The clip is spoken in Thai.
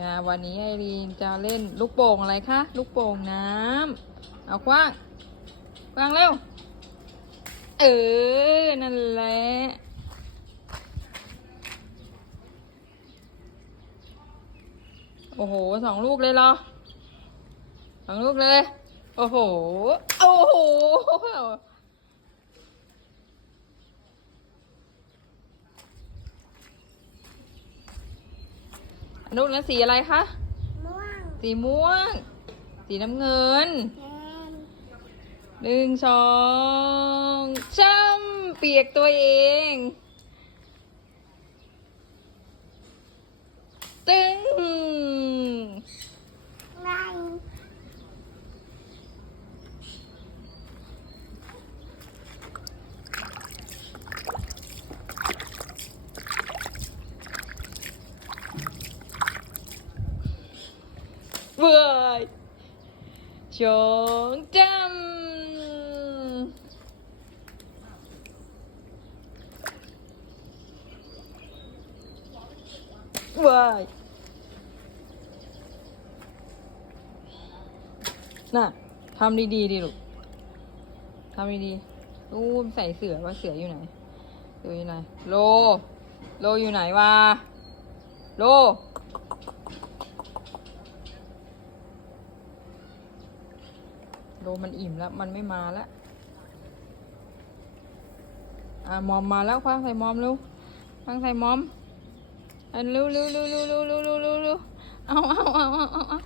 งาวันนี้ไอรีนจะเล่นลูกโป่งอะไรคะ ลูกโป่งน้ำเอาคว้างคว้างเร็ว เออ นั่นแหละ โอ้โหสองลูกเลยเหรอสองลูกเลย โอ้โห โอ้โห ลูกนั้นสีอะไรคะ ม่วงสีม่วง สีน้ำเงิน แดงหนึ่งสองจ้ำเปียกตัวเอง ตึงไง เบื่อชงจำว้ยน่ะทำดีๆดิลูกทำดีๆตู้ใส่เสือว่าเสืออยู่ไหนเสืออยู่ไหน โล โลอยู่ไหนวะ โล โดมันอิ่มแล้ว มันไม่มาแล้ว อ่ามอมมาแล้วควางใส่มอมลูกวควางใส่มอมอันเร็วเร็วเร็วเร็วเร็วเร็วเร็วเอาเอาเอาเอาเอา